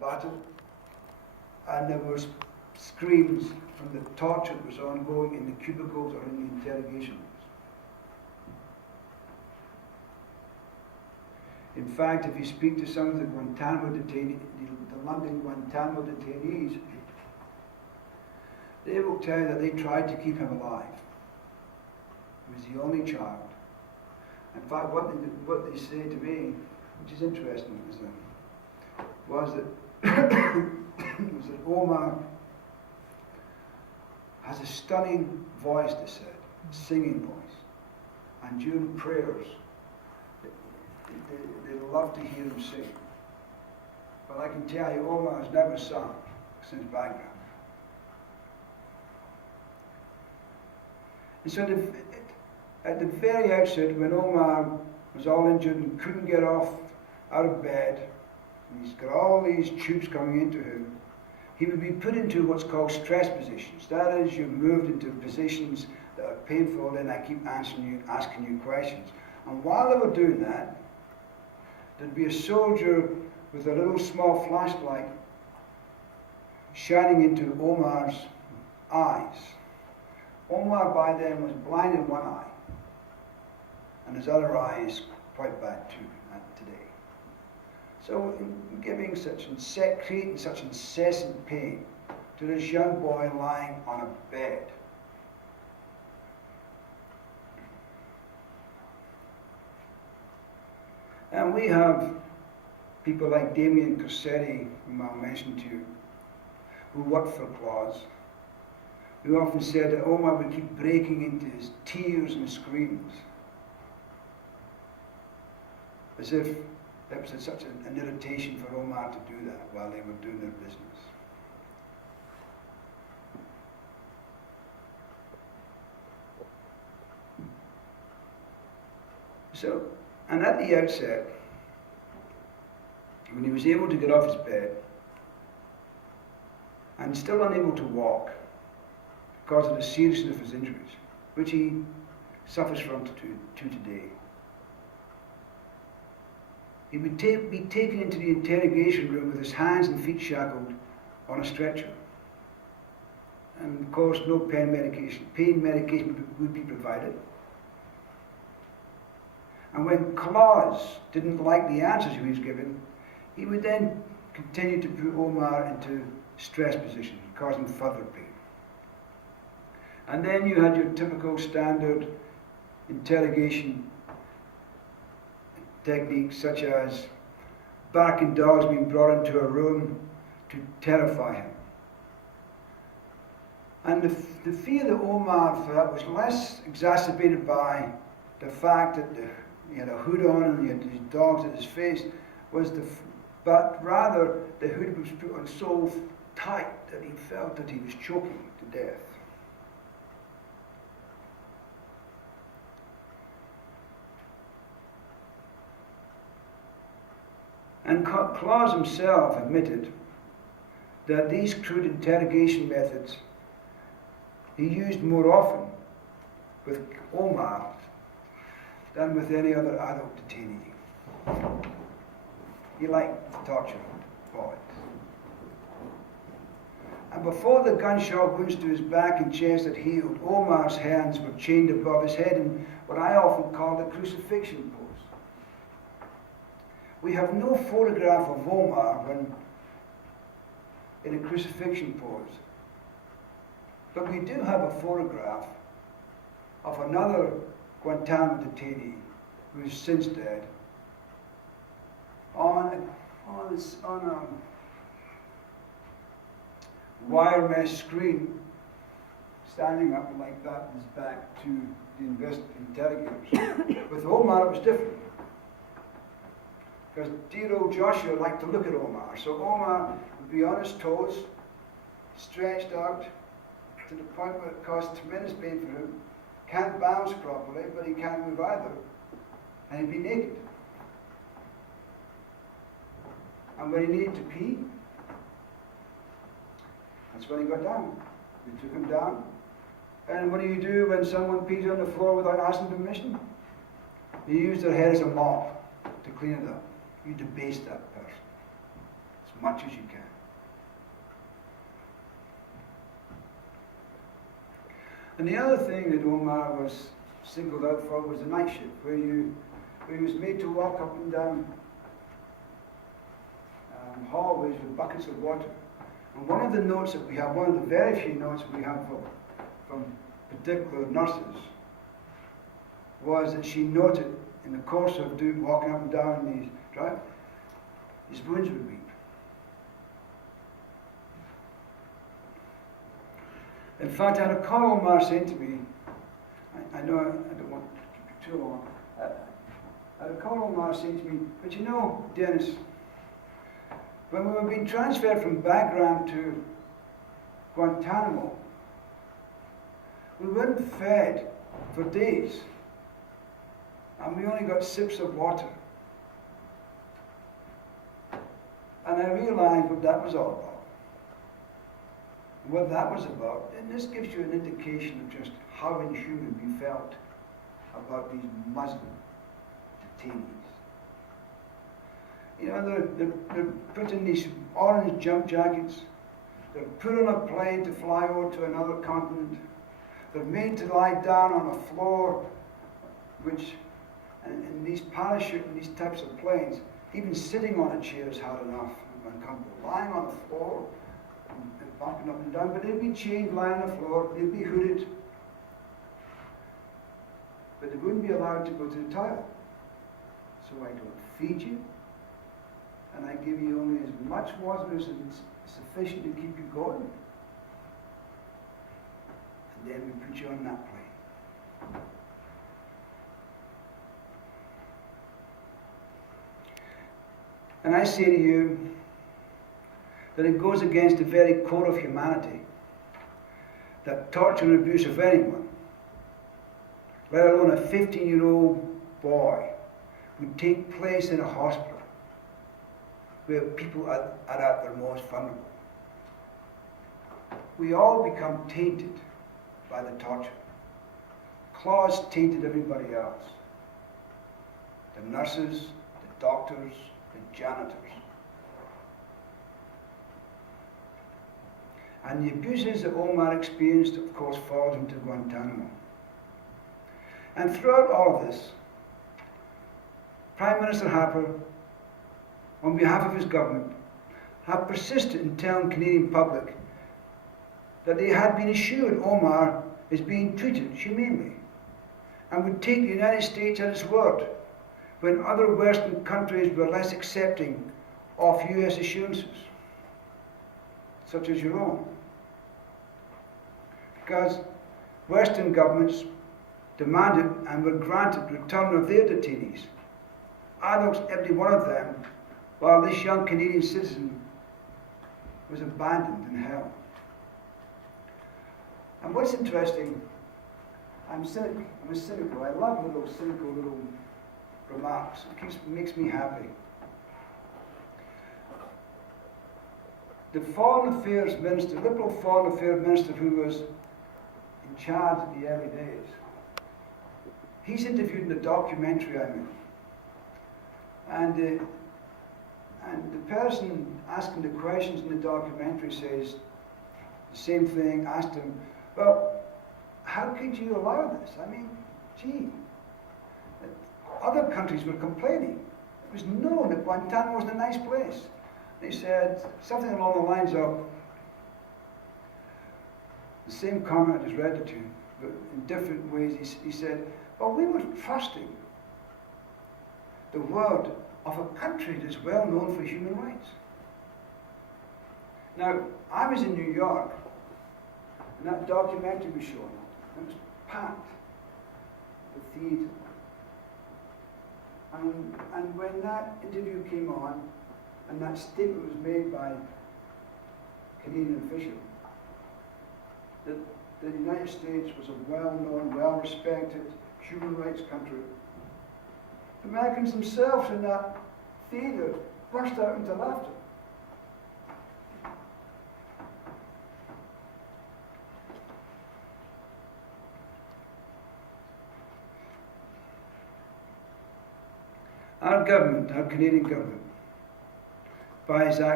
battle, and there was screams from the torture that was ongoing in the cubicles or in the interrogation rooms. In fact, if you speak to some of the Guantánamo detainees, the London Guantánamo detainees, they will tell you that they tried to keep him alive. He was the only child. In fact, what they say to me, which is interesting, was that Omar has a stunning voice, they said, singing voice, and during prayers, they love to hear him sing. But I can tell you, Omar has never sung since Baghdad. And so at the very outset, when Omar was all injured and couldn't get out of bed, and he's got all these tubes coming into him, he would be put into what's called stress positions. That is, you're moved into positions that are painful, and I keep asking you questions. And while they were doing that, there'd be a soldier with a little small flashlight shining into Omar's eyes. Omar by then was blind in one eye, and his other eye is quite bad too today. So creating such incessant pain to this young boy lying on a bed. And we have people like Damien Corsetti, whom I'll mention to you, who worked for Claus, who often said that Omar would keep breaking into his tears and screams, as if that was such an irritation for Omar to do that while they were doing their business. So, and at the outset, when he was able to get off his bed, and still unable to walk because of the seriousness of his injuries, which he suffers from to today, he would be taken into the interrogation room with his hands and feet shackled on a stretcher. And of course, no pain medication would be provided. And when Claus didn't like the answers he was given, he would then continue to put Omar into stress positions, causing further pain. And then you had your typical standard interrogation techniques, such as barking dogs being brought into a room to terrify him. And the fear that Omar felt was less exacerbated by the fact that he had a hood on and he had these dogs at his face, but rather the hood was put on so tight that he felt that he was choking to death. And Claus himself admitted that these crude interrogation methods he used more often with Omar than with any other adult detainee. He liked to torture boys. And before the gunshot wounds to his back and chest had healed, Omar's hands were chained above his head in what I often call the crucifixion pose. We have no photograph of Omar when in a crucifixion pose, but we do have a photograph of another Guantánamo detainee who is since dead on a wire mesh screen, standing up like that with his back to the interrogators. With Omar it was different, because dear old Joshua liked to look at Omar. So Omar would be on his toes, stretched out to the point where it caused tremendous pain for him. Can't bounce properly, but he can't move either. And he'd be naked. And when he needed to pee, that's when he got down. We took him down. And what do you do when someone pees on the floor without asking permission? You use their head as a mop to clean it up. You debase that person. That's as much as you can. And the other thing that Omar was singled out for was the night shift, where he was made to walk up and down hallways with buckets of water. And one of the notes that we have, one of the very few notes we have from particular nurses, was that she noted in the course of walking up and down these drive, his wounds would weep. In fact, I recall Omar saying to me, I know I don't want to keep it too long, I recall Omar saying to me, but you know, Dennis, when we were being transferred from Bagram to Guantánamo, we weren't fed for days, and we only got sips of water. And I realized what that was all about. What that was about, and this gives you an indication of just how inhuman we felt about these Muslim detainees. You know, they're put in these orange jump jackets, they're put on a plane to fly over to another continent, they're made to lie down on a floor, which, in these parachute and these types of planes, even sitting on a chair is hard enough and uncomfortable. Lying on the floor, and bumping up and down, but they'd be chained, lying on the floor, they'd be hooded, but they wouldn't be allowed to go to the toilet. So I don't feed you, and I give you only as much water as is sufficient to keep you going, and then we put you on that plane. And I say to you, that it goes against the very core of humanity, that torture and abuse of anyone, let alone a 15-year-old boy, would take place in a hospital where people are at their most vulnerable. We all become tainted by the torture. Claws tainted everybody else. The nurses, the doctors, the janitors. And the abuses that Omar experienced, of course, falls into Guantánamo. And throughout all of this, Prime Minister Harper, on behalf of his government, have persisted in telling the Canadian public that they had been assured Omar is being treated humanely and would take the United States at its word when other Western countries were less accepting of US assurances, such as your own. Because Western governments demanded and were granted return of their detainees, adults, every one of them, while this young Canadian citizen was abandoned in hell. And what's interesting, I'm a cynical. I love cynical little remarks. It makes me happy. The Foreign Affairs Minister, Liberal Foreign Affairs Minister who was in charge in the early days, he's interviewed in the documentary I'm in. And the person asking the questions in the documentary says the same thing, asked him, well, how could you allow this? I mean, gee, other countries were complaining. It was known that Guantánamo was a nice place. They said something along the lines of, the same comment I just read it to you, but in different ways. He said, well, we were trusting the word of a country that is well known for human rights. Now, I was in New York, and that documentary was shown. It was packed, the theatre. And when that interview came on, and that statement was made by a Canadian official, that the United States was a well-known, well-respected human rights country, the Americans themselves in that theatre burst out into laughter. Our government, our Canadian government, by its actions,